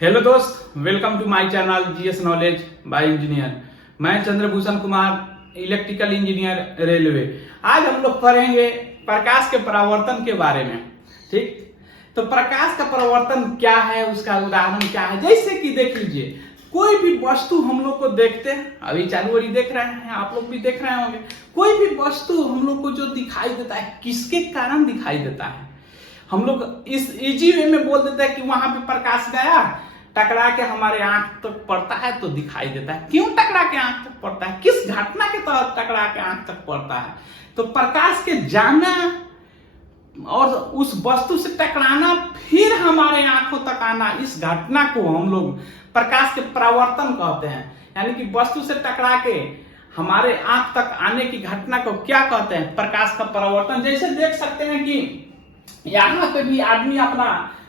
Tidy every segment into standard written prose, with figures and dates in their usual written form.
Hello दोस्त, welcome to my channel GS knowledge by engineer. मैं Chandrabhushan Kumar, electrical engineer, railway. आज हम लोग पढ़ेंगे प्रकाश के परावर्तन के बारे में। ठीक, तो प्रकाश का परावर्तन क्या है, उसका उदाहरण क्या है। जैसे कि देख लीजिए, कोई भी वस्तु हम लोग को देखते हैं, अभी चालू वाली देख रहे हैं, आप लोग भी देख रहे होंगे। कोई भी वस्तु हम लोग को जो दिखाई देता है, किसके कारण दिखाई देता है। हम लोग इस इजी वे में बोल देते हैं कि वहां पे प्रकाश गया, टकरा के हमारे आंख तक पड़ता है तो दिखाई देता है। क्यों टकरा के आंख तक पड़ता है, किस घटना के तहत टकरा के आंख तक पड़ता है। तो प्रकाश के जाना और उस वस्तु से टकराना, फिर हमारे आंखों तक आना, इस घटना को हम लोग प्रकाश के परावर्तन कहते हैं। यानी कि वस्तु से टकरा के हमारे आंख तक आने की घटना को क्या कहते हैं, प्रकाश का परावर्तन। जैसे देख सकते हैं कि यहाँ पे भी आदमी अपना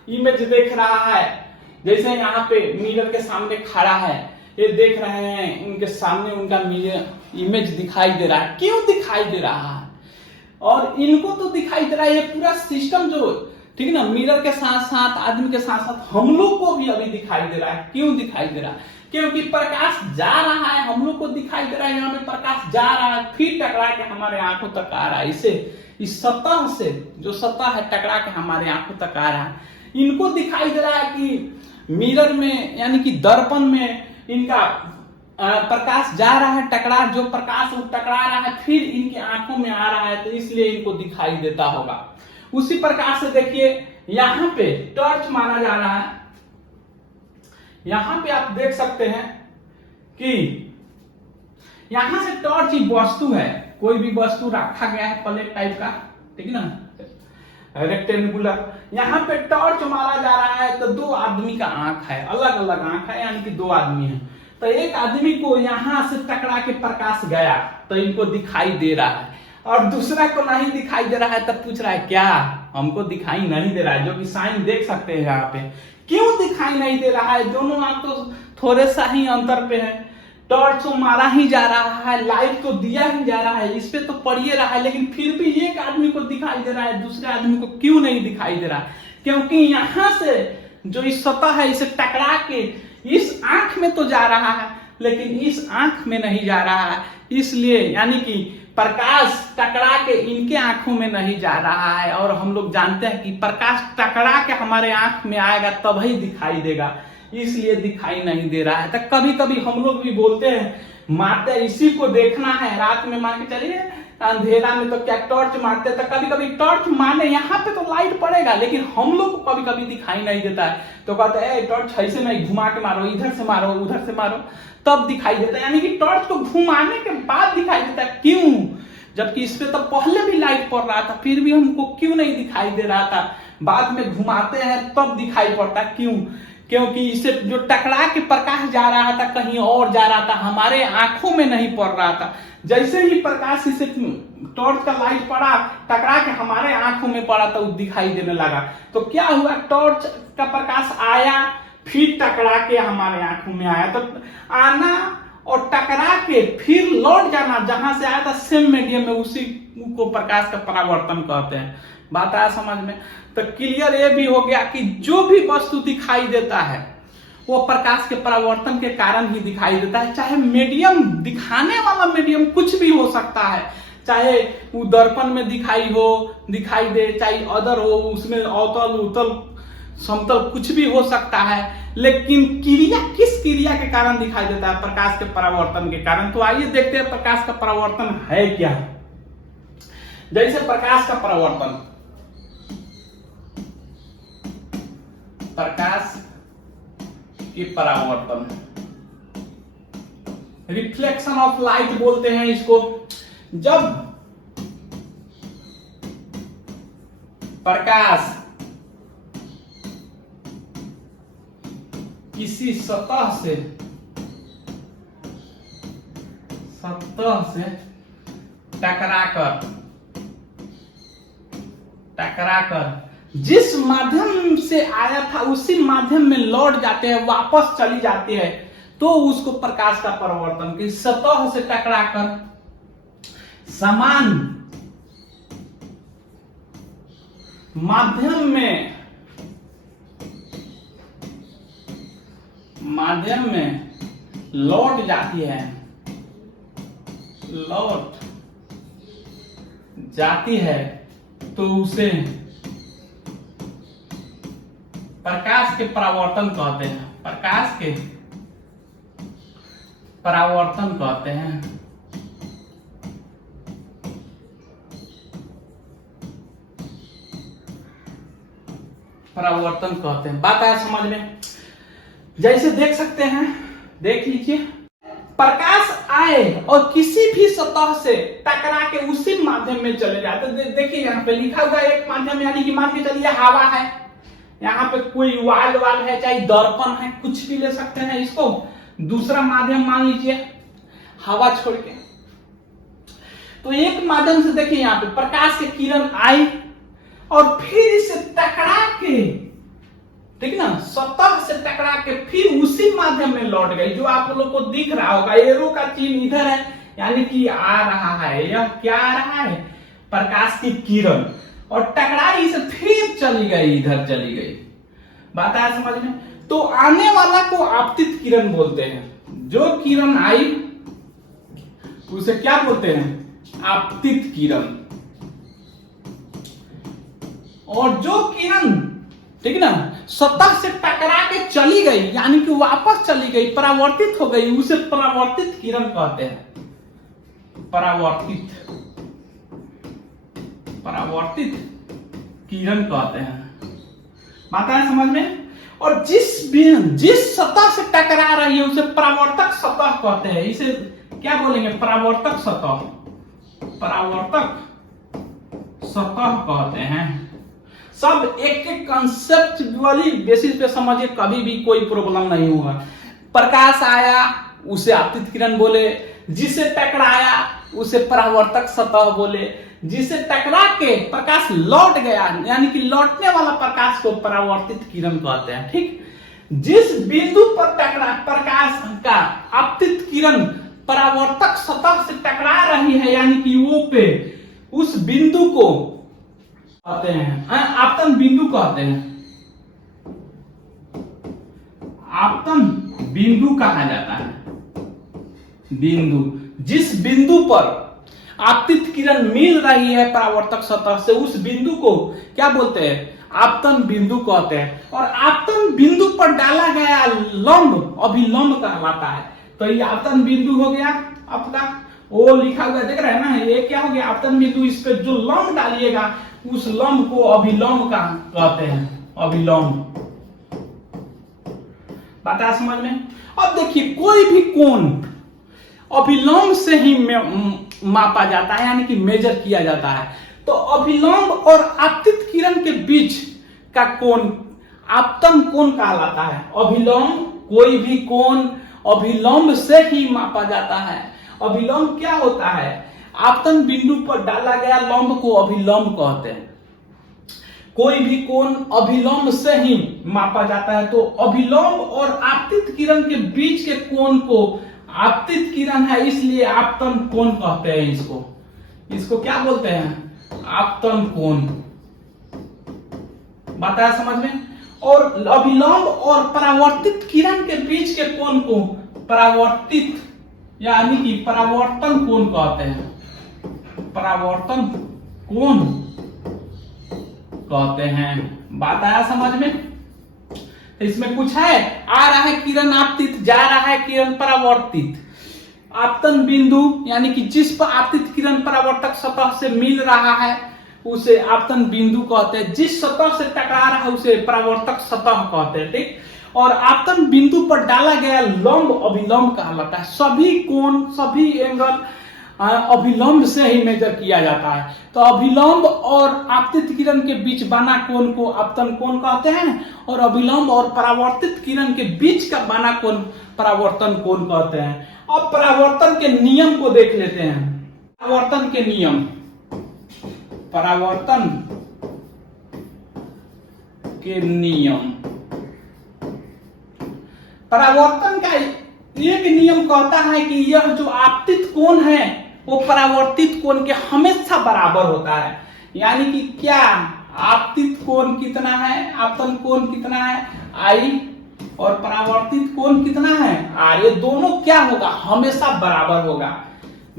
इमेज देख रहा है। जैसे यहाँ पे मिरर के सामने खड़ा है, ये देख रहे हैं, उनके सामने उनका मिरर इमेज दिखाई दे रहा है। क्यों दिखाई दे रहा है, और इनको तो दिखाई दे रहा है, ये पूरा सिस्टम जो, ठीक है ना, मिरर के साथ साथ आदमी के साथ साथ हम लोग को भी अभी दिखाई दे रहा है। क्यों दिखाई दे रहा है, क्योंकि प्रकाश जा रहा है, हम लोग को दिखाई दे रहा है। यहाँ पे प्रकाश जा रहा है, फिर टकरा के हमारे आंखों तक आ रहा है। इसे इस सतह से, जो सतह है, टकरा के हमारे आंखों तक आ रहा है। इनको दिखाई दे रहा है कि मिरर में, यानी कि दर्पण में इनका प्रकाश जा रहा है, टकरा, जो प्रकाश वो टकरा रहा है, फिर इनकी आंखों में आ रहा है, तो इसलिए इनको दिखाई देता होगा। उसी प्रकार से देखिए, यहाँ पे टॉर्च माना जा रहा है। यहां पे आप देख सकते हैं कि यहां से टॉर्च ही वस्तु है, कोई भी वस्तु रखा गया है प्लेट टाइप का, ठीक है ना, रेक्टेंगुलर। यहाँ पे टॉर्च मारा जा रहा है, तो दो आदमी का आंख है, अलग अलग आंख है, यानी कि दो आदमी है। तो एक आदमी को यहाँ से टकरा के प्रकाश गया तो इनको दिखाई दे रहा है, और दूसरा को नहीं दिखाई दे रहा है। तब पूछ रहा है क्या हमको दिखाई नहीं दे रहा है, जो कि साइन देख सकते हैं यहाँ पे। क्यों दिखाई नहीं दे रहा है, दोनों आंख तो थोड़े सा ही अंतर पे है। टॉर्च तो मारा ही जा रहा है, लाइट तो दिया ही जा रहा है, इस पे तो पड़िए रहा है, लेकिन फिर भी एक आदमी को दिखाई दे रहा है, दूसरे आदमी को क्यों नहीं दिखाई दे रहा है। क्योंकि यहां से जो इस सतह है, इसे टकरा के इस आंख में तो जा रहा है, लेकिन इस आंख में नहीं जा रहा है। इसलिए यानी कि प्रकाश टकरा के इनके आंखों में नहीं जा रहा है। और हम लोग जानते हैं कि प्रकाश टकरा के हमारे आंख में आएगा तभी दिखाई देगा, इसलिए दिखाई नहीं दे रहा है। तो कभी कभी हम लोग भी बोलते हैं, मारते इसी को देखना है, रात में मान के चलिए अंधेरा में तो क्या टॉर्च मारते, तो कभी कभी टॉर्च मारने यहाँ पे तो लाइट पड़ेगा, लेकिन हम लोग को कभी कभी दिखाई नहीं देता है। तो कहते हैं टॉर्च ऐसे नहीं, घुमा के मारो, इधर से मारो, उधर से मारो, तब दिखाई देता है। यानी कि टॉर्च को घुमाने के बाद दिखाई देता है। क्यों, जबकि इस पे तो पहले भी लाइट पड़ रहा था, फिर भी हमको क्यों नहीं दिखाई दे रहा था। बाद में घुमाते हैं तब दिखाई पड़ता है। क्यों, क्योंकि इसे जो टकरा के प्रकाश जा रहा था कहीं और जा रहा था, हमारे आंखों में नहीं पड़ रहा था। जैसे ही प्रकाश इसे टॉर्च का लाइट पड़ा, टकरा के हमारे आंखों में पड़ा तो दिखाई देने लगा। तो क्या हुआ, टॉर्च का प्रकाश आया, फिर टकरा के हमारे आंखों में आया। तो आना और टकरा के फिर लौट जाना, जहां से आया था सेम मीडियम में, उसी को प्रकाश का परावर्तन कहते हैं। बात आया समझ में। तो क्लियर ये भी हो गया कि जो भी वस्तु दिखाई देता है वो प्रकाश के परावर्तन के कारण ही दिखाई देता है। चाहे मीडियम, दिखाने वाला मीडियम कुछ भी हो सकता है, चाहे वो दर्पण में दिखाई दे, चाहे अदर हो, उसमें अवतल, उत्तल, समतल, कुछ भी हो सकता है। लेकिन क्रिया, किस क्रिया के कारण दिखाई देता है, प्रकाश के परावर्तन के कारण। तो आइए देखते हैं प्रकाश का परावर्तन है क्या। जैसे प्रकाश का परावर्तन, प्रकाश की परावर्तन, रिफ्लेक्शन ऑफ लाइट बोलते हैं इसको। जब प्रकाश किसी सतह से टकराकर जिस माध्यम से आया था उसी माध्यम में लौट जाते हैं, वापस चली जाती है, तो उसको प्रकाश का परावर्तन। की सतह से टकराकर समान माध्यम में माध्यम में लौट जाती है, लौट जाती है, तो उसे प्रकाश के परावर्तन कहते हैं। प्रकाश के परावर्तन कहते हैं। परावर्तन कहते हैं। बात आया समझ में? जैसे देख सकते हैं, देख लीजिए, प्रकाश आए और किसी भी सतह से टकरा के उसी माध्यम में चले जाते। देखिए यहाँ पे लिखा हुआ है एक माध्यम, यानी कि मान के चलिए हवा है, यहाँ पे कोई वाल है, चाहे दर्पण है, कुछ भी ले सकते हैं इसको। दूसरा माध्यम मान लीजिए हवा छोड़ के, तो एक माध्यम से देखिए यहाँ पे प्रकाश की किरण आई और फिर इसे टकरा के, ठीक ना, सतह से टकरा के फिर उसी माध्यम में लौट गई। जो आप लोग को दिख रहा होगा एरो का चिन्ह इधर है, यानी कि आ रहा है, यह क्या आ रहा है, प्रकाश की किरण, और टकराई से फिर चली गई, इधर चली गई। बात आया समझ में? तो आने वाला को आपतित किरण बोलते हैं। जो किरण आई उसे क्या बोलते हैं, आपतित किरण। और जो किरण, ठीक ना, सतह से टकरा के चली गई, यानी कि वापस चली गई, परावर्तित हो गई, उसे परावर्तित किरण कहते हैं। परावर्तित किरण कहते हैं। बात है समझ में? और जिस सतह से टकरा रही है उसे परावर्तक सतह कहते हैं। इसे क्या बोलेंगे, परावर्तक सतह। परावर्तक सतह कहते हैं। सब एक एक कंसेप्चुअली बेसिस पे समझिए, कभी भी कोई प्रॉब्लम नहीं होगा। प्रकाश आया उसे आपतित किरण बोले, जिसे टकराया उसे परावर्तक सतह बोले, जिसे टकरा के प्रकाश लौट गया, यानी कि लौटने वाला प्रकाश को परावर्तित किरण कहते हैं। ठीक, जिस बिंदु पर टकरा प्रकाश का आपतित किरण परावर्तक सतह से टकरा रही है, यानी कि वो पे, उस बिंदु को कहते हैं आपतन बिंदु कहते हैं। आपतन बिंदु कहा जाता है। बिंदु, जिस बिंदु पर आपतित किरण मिल रही है परावर्तक सतह से, उस बिंदु को क्या बोलते हैं, आपतन बिंदु कहते हैं। और आपतन बिंदु पर डाला गया लंब अभिलंब कहलाता है। तो ये आपतन बिंदु हो गया आपका, वो लिखा हुआ देख रहे हैं ना, ये क्या हो गया, आपतन बिंदु। इस पे जो लंब डालिएगा उस लंब को अभिलंब का कहते हैं। अभिलंब। बात है समझ में? अब देखिए, कोई भी कोण अभिलंब से ही मापा जाता है, यानी कि मेजर किया जाता है। तो अभिलंब और आपतित किरण के बीच का कोण आपतन कोण कहलाता है। अभिलंब, कोई भी कोण अभिलंब से ही मापा जाता है। अभिलंब क्या होता है, आपतन बिंदु पर डाला गया लंब को अभिलंब कहते हैं। कोई भी कोण अभिलंब से ही मापा जाता है। तो अभिलंब और आपतित किरण के बीच के कोण को, आपतित किरण है इसलिए आपतन कोण कहते हैं। इसको क्या बोलते हैं, आपतन कोण। बताया समझ में? और अभिलंब और परावर्तित किरण के बीच के कोण को परावर्तित, यानी कि परावर्तन कोण कहते हैं। परावर्तन कोण कहते हैं। बात आया समझ में? तो इसमें कुछ है, आ रहा है किरण आपतित, जा रहा है किरण परावर्तित। आपतन बिंदु, यानी कि जिस पर आपतित किरण परावर्तक सतह से मिल रहा है उसे आपतन बिंदु कहते हैं। जिस सतह से टकरा रहा है उसे परावर्तक सतह कहते हैं। ठीक, और आपतन बिंदु पर डाला गया लंब अभिलंब कहलाता है। सभी कोण, सभी एंगल अभिलंब से ही मेजर किया जाता है। तो अभिलंब और आपतित किरण के बीच बना कोण को आपतन कोण कहते हैं, और अभिलंब और परावर्तित किरण के बीच का बना कोण परावर्तन कोण कहते हैं। अब परावर्तन के नियम को देख लेते हैं। परावर्तन के नियम, परावर्तन के नियम। परावर्तन का एक नियम कहता है कि यह जो आपतित कोण है वो परावर्तित कोण के हमेशा बराबर होता है। यानी कि क्या, आपतित कोण कितना है, आपतन कोण कितना है, I और परावर्तित कोण कितना है r, ये दोनों क्या होगा, हमेशा बराबर होगा।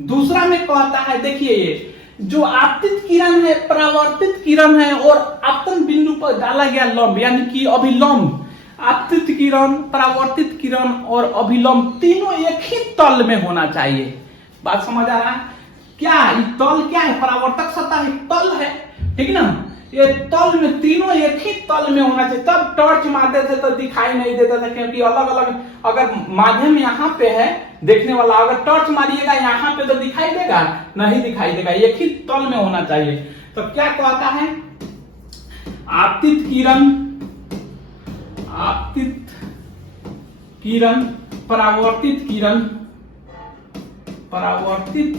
दूसरा में कहता है, देखिए ये जो आपतित किरण है, परावर्तित किरण है और आपतन बिंदु पर डाला गया लंब यानी कि अभिलंब, आपतित किरण, परावर्तित किरण और अभिलंब तीनों एक ही तल में होना चाहिए। बात समझ आ रहा है? क्या ये तल क्या है, परावर्तक सतह एक तल है, ठीक ना। ये तल में तीनों एक ही तल में होना चाहिए, तब टॉर्च मारते थे तो दिखाई नहीं देता था, क्योंकि अलग अलग अगर माध्यम यहाँ पे है देखने वाला, अगर टॉर्च मारिएगा यहाँ पे तो दिखाई देगा, नहीं दिखाई देगा, एक ही तल में होना चाहिए। तो क्या कहता है, आपतित किरण, आपतित किरण, परावर्तित किरण, परावर्तित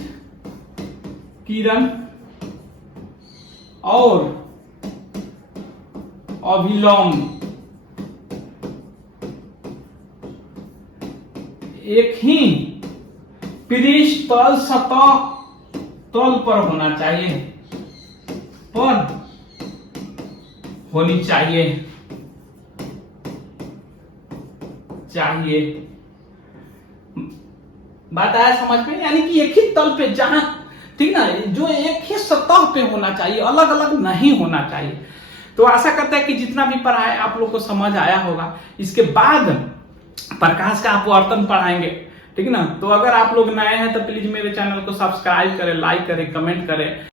किरण और अभिलंब एक ही पृष्ठ तल सतह तल पर होना चाहिए, पर होनी चाहिए, बात आया समझ में? यानी कि एक ही तल पे जहां, ठीक ना, जो एक ही सतह पे होना चाहिए, अलग अलग नहीं होना चाहिए। तो आशा करता है कि जितना भी पढ़ाया आप लोग को समझ आया होगा। इसके बाद प्रकाश का अपवर्तन पढ़ाएंगे, ठीक ना। तो अगर आप लोग नए हैं तो प्लीज मेरे चैनल को सब्सक्राइब करें, लाइक करें, कमेंट करें।